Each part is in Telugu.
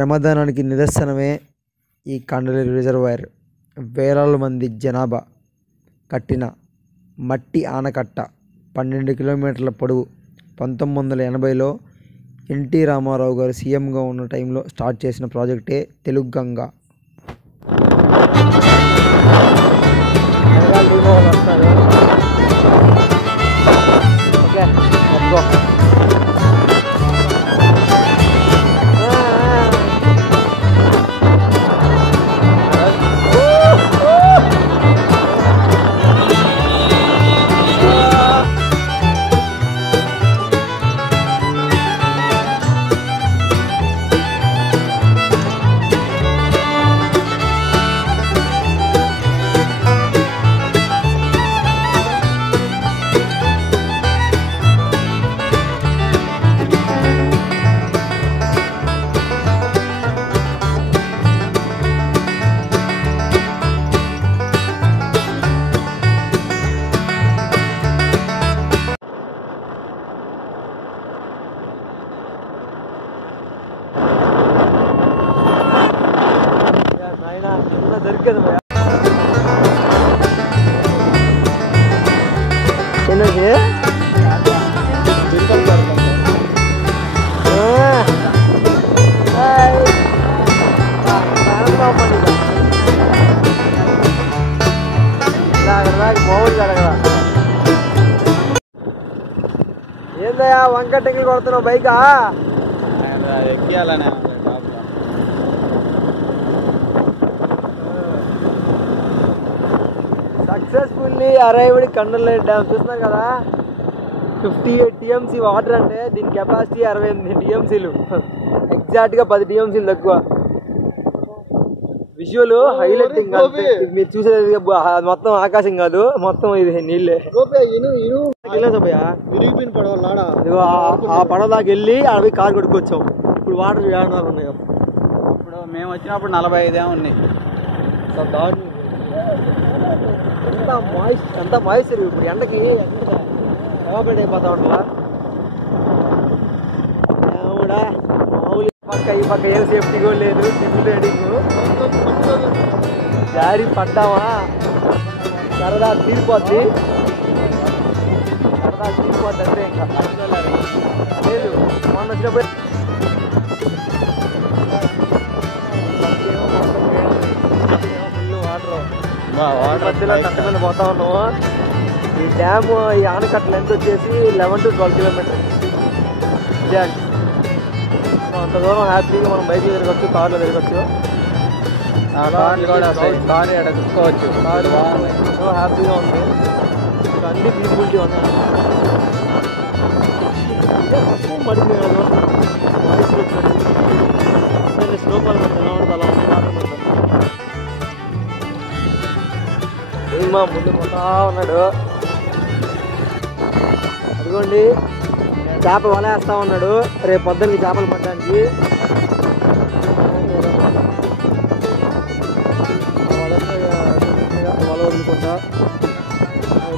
శ్రమదానానికి నిదర్శనమే ఈ కండలేరు రిజర్వాయర్. వేలాది మంది జనాభా కట్టిన మట్టి ఆనకట్ట, 12 కిలోమీటర్ల పొడవు. 1980లో ఎన్టీ రామారావు గారు సీఎంగా ఉన్న టైంలో స్టార్ట్ చేసిన ప్రాజెక్టే తెలుగంగ. ఏందయ్యా వంక టెంకిల్ కొడుతున్నావు బైకా? ఎక్కియాలనే సక్సెస్ఫుల్లీ అరైవ్డ్ కండలేరు డ్యామ్. చూస్తున్నారు కదా, 58 TMC వాటర్. అంటే దీని కెపాసిటీ 68 TMCలు, ఎగ్జాక్ట్గా 10 TMCలు తక్కువ. Visual highlighting. మీరు చూసేది మొత్తం ఆకాశం కాదు, మొత్తం ఇది నీళ్ళే. ఆ పడవ దాకా వెళ్ళి అడవి కారు కొట్టుకొచ్చాం. ఇప్పుడు వాటర్ ఏమన్నా ఉన్నాయో. ఇప్పుడు మేము వచ్చినప్పుడు 45 ఉన్నాయి. ఎంత మాయిశ్చర్ ఇప్పుడు ఎండకి ఎవాపరేట్ అయిపోతా ఉంటుందా. మామూలు పక్క ఈ పక్క ఏం సేఫ్టీ కూడా లేదు. సివిల్ రైడింగ్ జారి పడ్డామా సరదా తీరిపోద్ది. అంటే ఇంకా లేదు. మొన్న వచ్చినప్పుడు వాటర్ మధ్యలో కట్ట మీద పోతా ఉన్నాము. ఈ డ్యామ్, ఈ ఆనకట్ట లెంత్ వచ్చేసి 11 to 12 కిలోమీటర్స్. అంత దూరం హ్యాపీగా మనం బైక్ తిరగచ్చు, కార్లో తిరగచ్చు, చూసుకోవచ్చు. కార్లు హ్యాపీగా ఉంది. అన్ని పీపుల్టీ ఉన్నాయి. మడికి స్నోఫాల్ ఎలా ఉంటుంది అలా ఏమా ముందు పోతా ఉన్నాడు. అదిగోండి చేప వలేస్తా ఉన్నాడు. రేపు పొద్దున్నకి చేపలు పట్టడానికి వల వదులుకుంటా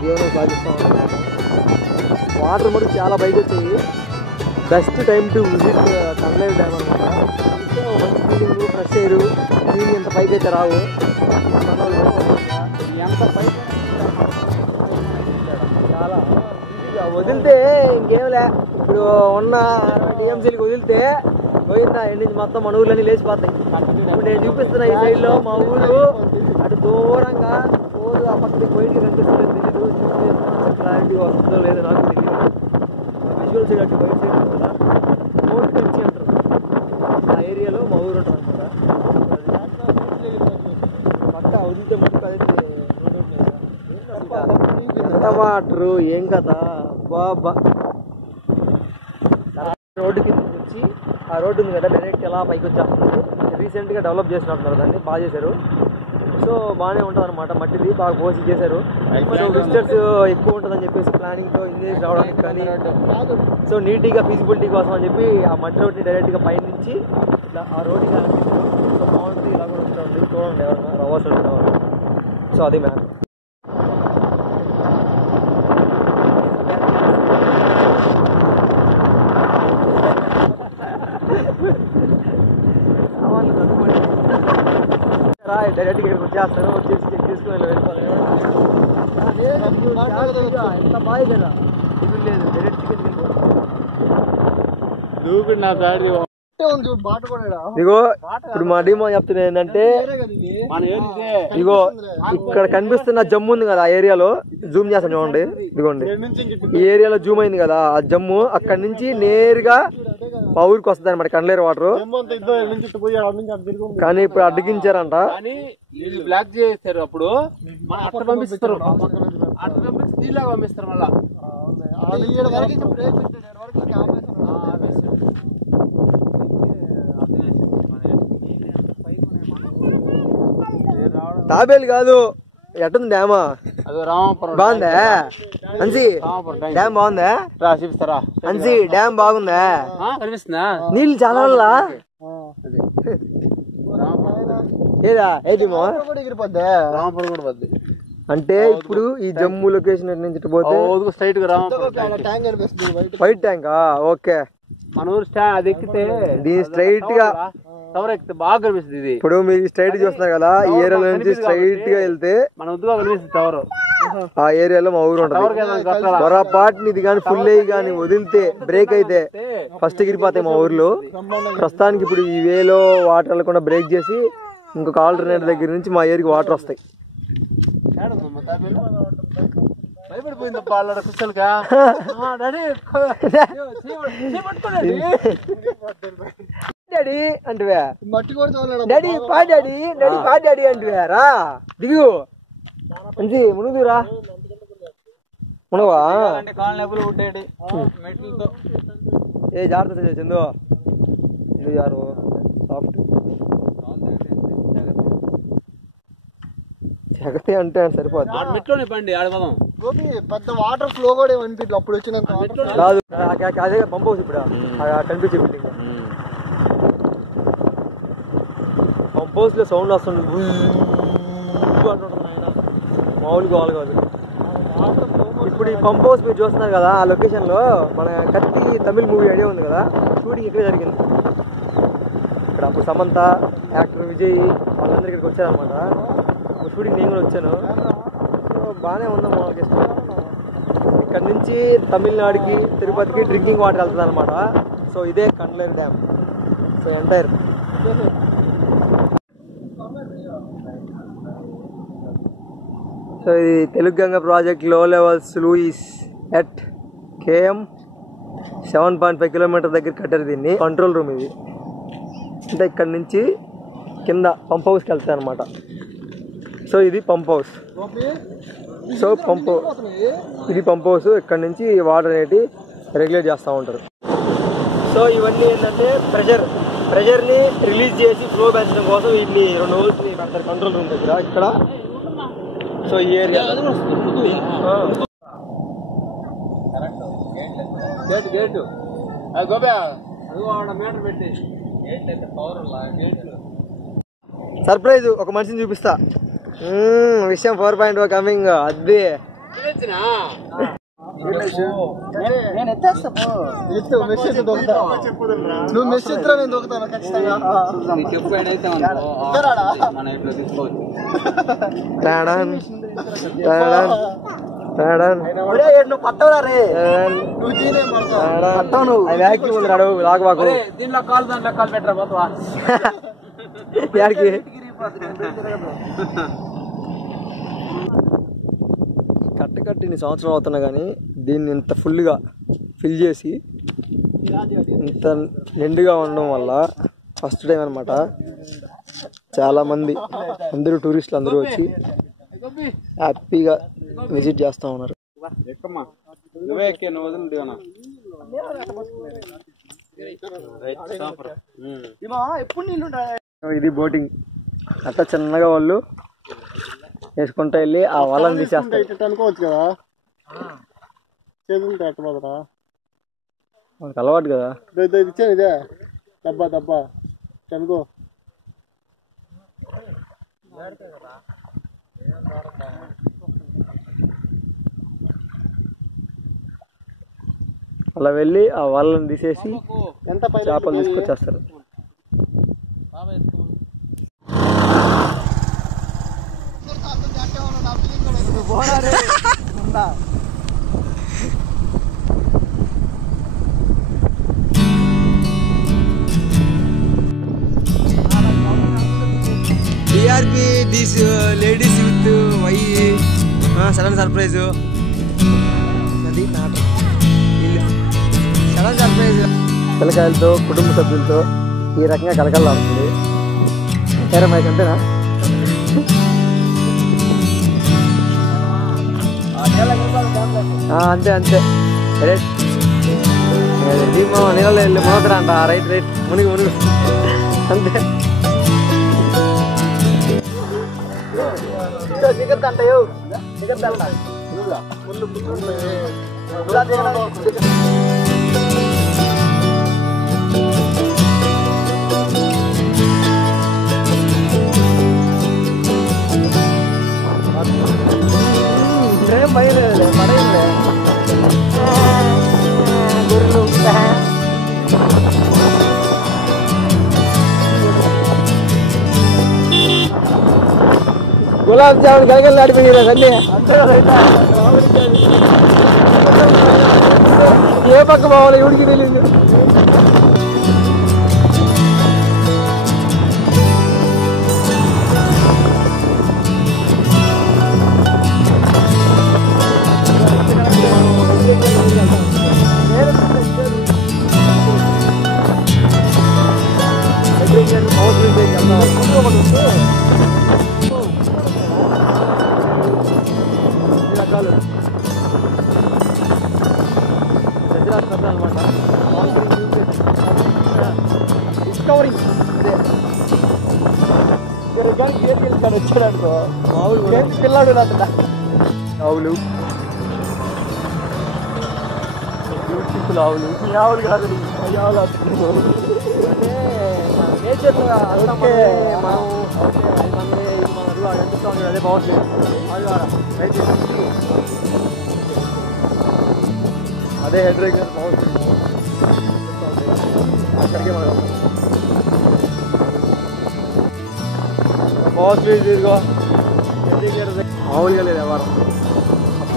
జీవనం సాగిస్తూ ఉన్నాడు. వాటర్ మటుకు చాలా పైకి వచ్చాయి. Best time to visit Kandaleru dam అనమాట. మంచి ఫీలింగ్, ఫ్రెష్ ఎయిర్. నీళ్ళు ఇంత పైకి అయితే రావు. ఎంత పైకి చాలా వదిలితే ఇంకేంలే. ఇప్పుడు ఉన్న TMCలకి వదిలితే పోయిందా ఎండి మొత్తం మన ఊర్లన్నీ లేచిపోతాయి. ఇప్పుడు నేను చూపిస్తున్న ఈ సైడ్లో మా ఊరు అటు దూరంగా ఊరు ఆ పక్కకి పోయింది కనిపిస్తుందో తెలీదు. క్లారిటీ వస్తుందో లేదో నాకు తెలియదు. విజువల్ సైడ్ అటు బయట సైడ్ కదా ఫోర్ట్ టెన్సీ అంటారు. ఆ ఏరియాలో మా ఊరు ఉంటుంది అనమాట. పక్క వదిలితే మటుకు అదైతే వాటరు ఏం కదా బాబా. రోడ్డు కిందకి వచ్చి ఆ రోడ్డు ఉంది కదా డైరెక్ట్ ఎలా పైకి వచ్చేస్తుంది. రీసెంట్గా డెవలప్ చేసినట్టున్నారు దాన్ని, బాగా చేశారు. సో బాగానే ఉంటుంది అనమాట. మట్టిది బాగా పోసి చేశారు. సో విజిటర్స్ ఎక్కువ ఉంటుందని చెప్పేసి ప్లానింగ్తో ఇంజనీర్స్ రావడానికి కానీ, సో నీట్గా ఫీజిబిలిటీ కోసం అని చెప్పి ఆ మట్టి రోడ్ని డైరెక్ట్గా పైనుంచి ఇట్లా ఆ రోడ్డుకి అనిపిస్తారు. సో బాగుంటుంది. ఇలా కూడా ఉంటుంది. చూడండి ఎవరన్నా రవాస్ వచ్చేవారు. సో అది మ్యాన్. డైరెక్ట్ ఇక్కడికి వచ్చేస్తాను, వచ్చేసి చెక్ చేసుకుని వెళ్ళిపోతాను. ఎంత బాగా కదా ఇది లేదు, డైరెక్ట్ టికెట్ ఇగో ఇప్పుడు మా డీమో చెప్తున్నా ఏంటంటే, ఇగో ఇక్కడ కనిపిస్తున్న జమ్ము ఉంది కదా ఆ ఏరియాలో, జూమ్ చేస్తాను చూడండి, ఇదిగోండి ఈ ఏరియాలో జూమ్ అయింది కదా ఆ జమ్ము, అక్కడి నుంచి నేరుగా మా ఊరికి వస్తుంది అనమాట కండ్లేరు వాటర్. కానీ ఇప్పుడు అడ్డగించారంట, బ్లాక్ చేస్తారు. అప్పుడు అట్లా పంపిస్తారు, దీనిలాగా పంపిస్తారు మళ్ళా. తాబేలు కాదు, ఎట్టుంది డ్యామా? బాగుందా అన్సి? డ్యామ్ బాగుందా? అన్సి డ్యామ్ బాగుందా? కనిపిస్తుందా? నీళ్ళు చాలా ఏదా ఏదిమో అంటే ఇప్పుడు ఈ జమ్మూ లొకేషన్ నుంచి పోతే స్ట్రైట్ గా వైట్ ట్యాంకా? ఓకే, మన ఊరు అది ఎక్కితే దీని స్ట్రైట్ గా టవర్ ఎక్కితే బాగా కనిపిస్తుంది. ఇది ఇప్పుడు మీరు స్ట్రైట్ చూస్తున్నారు కదా, ఈ ఏరియాలో నుంచి స్ట్రైట్ గా వెళ్తే మన ఉద్దుగా కనిపిస్తుంది టవర్. ఆ ఏరియాలో మా ఊరు ఉంటుంది. పొరపాటుని ఇది కానీ ఫుల్ అయ్యి కానీ వదిలితే బ్రేక్ అయితే ఫస్ట్ ఎగిరిపోతాయి మా ఊర్లో. ప్రస్తుతానికి ఇప్పుడు ఈ వేలో వాటర్ వెళ్ళకుండా బ్రేక్ చేసి ఇంకొక ఆల్టర్నేట్ దగ్గర నుంచి మా ఏరికి వాటర్ వస్తాయి. డాడీ అంటువా, డాడీ పా డాడీ, డాడీ పా డాడీ అంటువా, రా దిగు మంచి మునుగురా మునవా. ఏ జాగ్రత్త చందు, యారు సాఫ్ట్ జగతే అంటే సరిపోతుంది. పెద్ద వాటర్ ఫ్లో కూడా ఏమనిపించలేదు అప్పుడు వచ్చినాక. రాదు, అదే పంప్ హౌస్ ఇప్పుడు కనిపించే బిల్డింగ్. పంప్ హౌస్ లో సౌండ్ వస్తుంది అంటుంటుంది ఆయన, మామూలుగా వాళ్ళు కాదు. ఇప్పుడు ఈ పంప్ హౌస్ మీరు చూస్తున్నారు కదా, ఆ లొకేషన్ లో మన కత్తి తమిళ్ మూవీ ఐడియా ఉంది కదా, షూటింగ్ ఇక్కడే జరిగింది. ఇక్కడ అప్పుడు సమంత, యాక్టర్ విజయ్ వాళ్ళందరూ ఇక్కడికి వచ్చారనమాట. షూటింగ్ నేను కూడా వచ్చాను. బాగానే ఉందా మా లొకేషన్. ఇక్కడ నుంచి తమిళనాడుకి తిరుపతికి డ్రింకింగ్ వాటర్ వెళ్తుంది అనమాట. సో ఇదే Kandaleru dam. So entire so ఇది తెలుగు గంగ ప్రాజెక్ట్ లో లెవెల్స్ లూయిస్ ఎట్ కేఎం 7.5 కిలోమీటర్ దగ్గర కట్టారు దీన్ని. కంట్రోల్ రూమ్ ఇది. అంటే ఇక్కడ నుంచి కింద పంప్ హౌస్కి వెళ్తాయి అనమాట. సో ఇది పంప్ హౌస్. సో ఇది పంప్ హౌస్. ఇక్కడ నుంచి వాటర్ అనేవి రెగ్యులేట్ చేస్తూ ఉంటారు. సో ఇవన్నీ ఏంటంటే ప్రెషర్ని రిలీజ్ చేసి ఫ్లో పెంచడం కోసం వీటిని 2 హోల్స్ని పెడతారు కంట్రోల్ రూమ్ దగ్గర ఇక్కడ. సో ఈ ఏరియా సర్ప్రైజ్ ఒక మనిషిని చూపిస్తా. విషయం 4.0 కమింగ్. అదే నువ్వు మెస్ ఎత్తురా, నేను దొక్కుతాను ఖచ్చితంగా. నువ్వు పట్టవురా రే, దీంట్లో కాలు దాంట్లో కాలు పెట్టరా పోతావా? కట్టి ఇన్ని సంవత్సరాలు అవుతున్నా కానీ దీన్ని ఇంత ఫుల్గా ఫిల్ చేసి ఇంత నిండుగా ఉండడం వల్ల ఫస్ట్ టైం అనమాట. చాలామంది అందరూ టూరిస్టులు అందరూ వచ్చి హ్యాపీగా విజిట్ చేస్తూ ఉన్నారు. ఇది బోటింగ్. అట్లా చిన్నగా వాళ్ళు వేసుకుంటూ వెళ్ళి ఆ వాళ్ళని తీసేస్తారు. అనుకోవచ్చు కదా, చేతులు పెట్టబోదరా, వాళ్ళకి అలవాటు కదా. ఇచ్చాను ఇదే దబ్బా చనుకో. అలా వెళ్ళి ఆ వాళ్ళని తీసేసి చేపలు తీసుకొచ్చేస్తారు. DRP this ladies with why sudden surprise అది మ్యాటర్ సడన్ సర్ప్రైజ్ పిల్లకాయలతో కుటుంబ సభ్యులతో ఈ రకంగా కలకలాడుతుంది సరే మైక్ అంతేనా అంతే అంతే రైట్ నీళ్ళు వెళ్ళి మోకరా అంట రైట్ రైట్ మునిగి మునుగు అంతే దిగద్దంటయో దిగద్దంట పడలేదు పడైంది గుర్రు గులాబ్ జామున్ గలగలు ఆడిపోయినా అన్నీ ఏ పక్క పోవాలి ఎవడికి తెలియదు డిస్కవరింగ్ వచ్చాడనుకో పిల్లాడు ఆవులు బ్యూటిఫుల్ ఆవులు ఆవులు కాదు ఆవులు అంటే నేచర్లో మనం అనిపిస్తూ ఉంటుంది అదే బాగుంటుంది అదే హెడ్ రేక్ బాగుంటుంది అక్కడికే మనం బాగుంది ఇదిగో మామూలుగా లేదు ఎవరు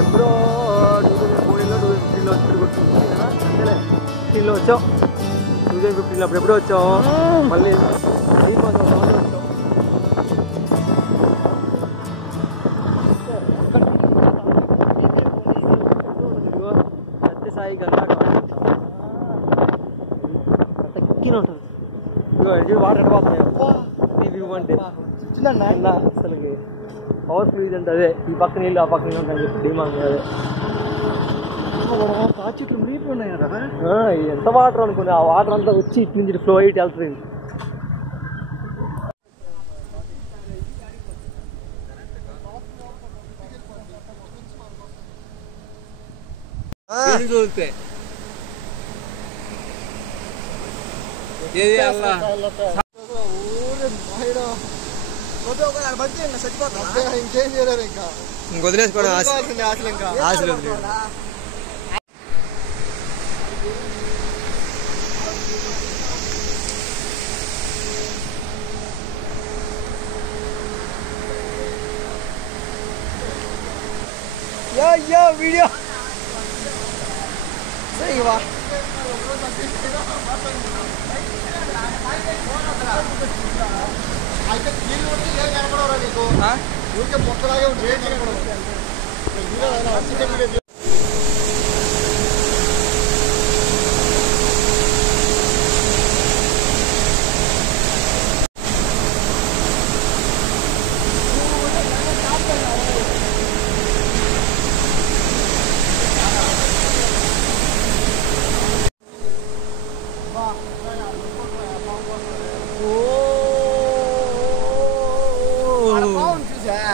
ఎప్పుడో 2014లో 2015లో వచ్చి కొట్టుకుంటుంది కదా అంతేలే 2015లో వచ్చాం 2015లో అప్పుడు ఎప్పుడో వచ్చాం మళ్ళీ 3 months వచ్చాం సత్యసాయి గంగా తక్కిన ఉంటుంది ఇదిగో వాటర్ పోతున్నాయి వ్యూ అంటే అసలు పవర్ ఫ్రీజ్ అంటే అదే ఈ పక్క నీళ్ళు ఆ పక్క నీళ్ళు ఉంటాయని చెప్పి డిమాండ్ అదే చెట్లు మునిగిపోయినాయి కదా ఎంత వాటర్ అనుకున్నా ఆ వాటర్ అంతా వచ్చి ఇటు నుంచి ఫ్లో అయ్యి వెళ్తుంది చూస్తే ఇంకేం చేయలేరు ఇంకా వదిలేసుకోవడం ఆశలు వీడియో సరిగా అయితే నీళ్ళు కొట్టి ఏం కనపడవరా నీకు ఊరికే మొక్కలాగే ఉంటుంది ఏం కనపడవు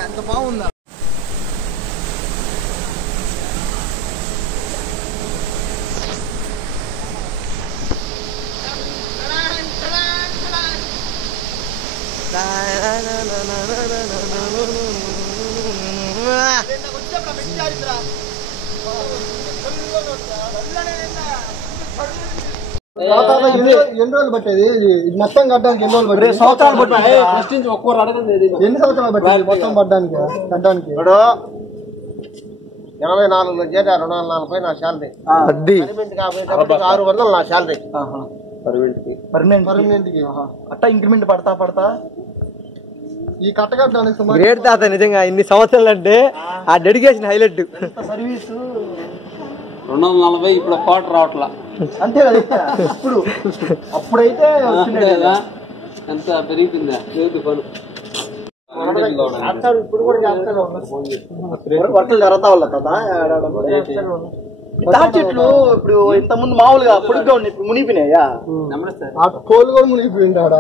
ఎంత బాగుందా ఎన్ని రోజులు పట్టేది మొత్తం కట్టడానికి ఎన్ని రోజులు పట్టేది సంవత్సరాలు పట్టింది ఒక్కరు అడగండి ఎన్ని సంవత్సరాలు పట్టేది మొత్తం కట్టడానికి 84లో చేరా 240 నా శాలరీ. అది పర్మనెంట్ కాబట్టి 600 నా శాలరీ. పర్మనెంట్ అట్టా ఇంక్రిమెంట్ పడతా ఈ కట్టగడ్డానికి సుమారు గ్రేట్ తాత నిజంగా ఇన్ని సంవత్సరాలు అంటే ఆ డెడికేషన్ హైలైట్. సర్వీస్ 240 ఇప్పుడు క్వార్టర్ రావట్లా అంతే కదా. ఇప్పుడు అప్పుడైతే లేదా ఎంత పెరిగిపోయిందా లేదు పని ఇప్పుడు కూడా చేస్తాను. వర్కలు జరుగుతా వాళ్ళ కదా. తాటి చెట్లు ఇప్పుడు ఇంత ముందు మామూలుగా పొడుగ్గా ఉన్నాయి, ఇప్పుడు మునిగిపోయినాయా? కోళ్ళు కూడా మునిగిపోయింది ఆడ.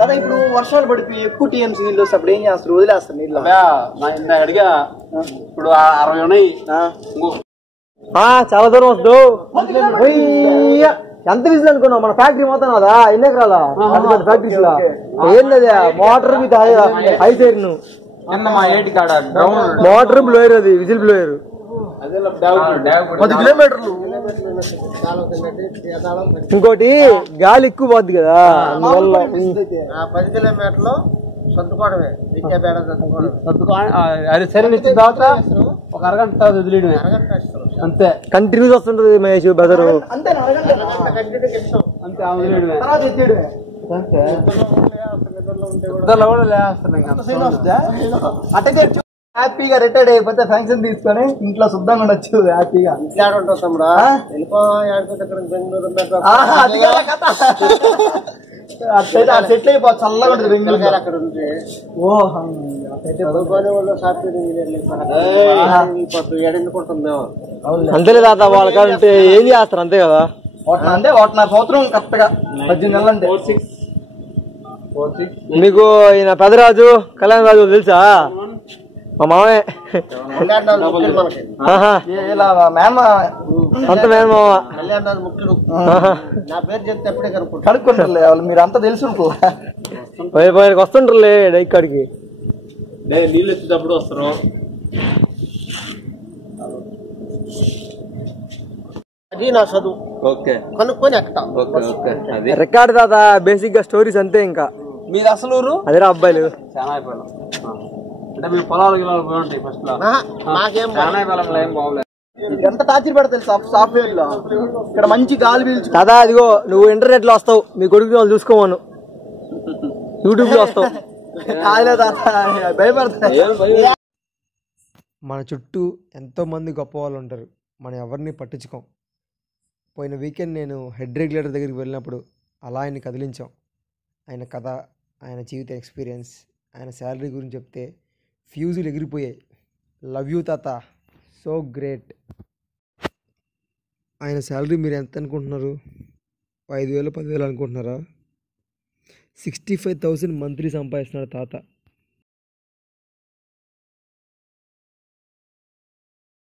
కదా ఇప్పుడు వర్షాలు పడిపోయి ఎక్కువ టీఎంసీ నీళ్ళు వస్తే అప్పుడు ఏం చేస్తారు? వదిలేస్తారు నీళ్ళు. అడిగా ఇప్పుడు 60 ఉన్నాయి. చాలా దూరం వస్తు ఎంత విజిల్ అనుకున్నావు? మన ఫ్యాక్టరీ మొత్తం కదా ఎన్ని ఎకరాల ఫ్యాక్టరీస్ లో ఏంది మోటార్ మీద హైసేర్ను మోటార్ బ్లోయర్, అది విజిల్ బ్లోయర్. 10 కిలోమీటర్లు. ఇంకోటి గాలి ఎక్కువ పోద్ది కదా, అందువల్ల 10 కిలోమీటర్లు సర్దుకోవడమే. అది సరే ఇచ్చిన తర్వాత ఒక అరగంట తర్వాత వదిలేయడమే అంతే. కంటిన్యూస్ వస్తుంటది మహేష్ బెదరు. అంతే అంతే వదిలేయడమే తర్వాత ఎత్తేయడమే. అట్టయితే హ్యాపీగా రిటైర్డ్ అయిపోతే ఫంక్షన్ తీసుకొని ఇంట్లో శుద్ధంగా ఉండొచ్చు హ్యాపీగా. ఉంటుందా బెంగళూరు అట్లయితే ఆ సెటిల్ అయిపో చల్లగా ఉంటుంది బెంగళూరు. అక్కడ ఉంటే అంతేలే తాత, వాళ్ళకంటే ఏం చేస్తారు అంతే కదా. అంటే 1.5 సంవత్సరం కరెక్ట్ గా 18 నెలలు అంటే. మీకు ఈయన పెదరాజు కళ్యాణ్ రాజు తెలుసా? మా మామే ఇలా మేమ అంత మేనమామ. కళ్యాణ్ రాజు ముఖ్యుడు. నా పేరు చెప్తే ఎప్పుడే కనుక్కుంటారులే వాళ్ళు, మీరు అంతా తెలుసు వస్తుంటారులే డైకాడికి. నీళ్ళు వచ్చేటప్పుడు వస్తారు. అది నా చదువు. ఓకే కనుక్కొని ఎక్కుతా. అది రికార్డ్ తాత, బేసిక్ గా స్టోరీస్ అంతే. ఇంకా మీరు అసలు ఊరు అదేరా అబ్బాయిలు చాలా అయిపోయాం అంటే మీ పొలాలు గిలాలు పోయి ఉంటాయి ఫస్ట్ లో. నాకేం చాలా అయిపోయాం, ఏం బాగోలేదు. ఎంత టార్చర్ పెడతా తెలుసు సాఫ్ట్వేర్ లో. ఇక్కడ మంచి గాలి పీల్చు తాత, అదిగో నువ్వు ఇంటర్నెట్ లో వస్తావు, మీ కొడుకు వాళ్ళు చూసుకోమను, యూట్యూబ్ లో వస్తావు. భయపడతా. మన చుట్టూ ఎంతోమంది గొప్ప వాళ్ళు ఉంటారు, మనం ఎవరిని పట్టించుకోం. పోయిన వీకెండ్ నేను హెడ్ రెగ్యులేటర్ దగ్గరికి వెళ్ళినప్పుడు అలా ఆయన్ని కదిలించాం. ఆయన కథ, ఆయన జీవిత ఎక్స్పీరియన్స్, ఆయన శాలరీ గురించి చెప్తే ఫ్యూజులు ఎగిరిపోయాయి. లవ్ యూ తాత, సో గ్రేట్. ఆయన శాలరీ మీరు ఎంత అనుకుంటున్నారు? 5,000 10,000 అనుకుంటున్నారా? 65,000 మంత్లీ సంపాదిస్తున్నాడు తాత.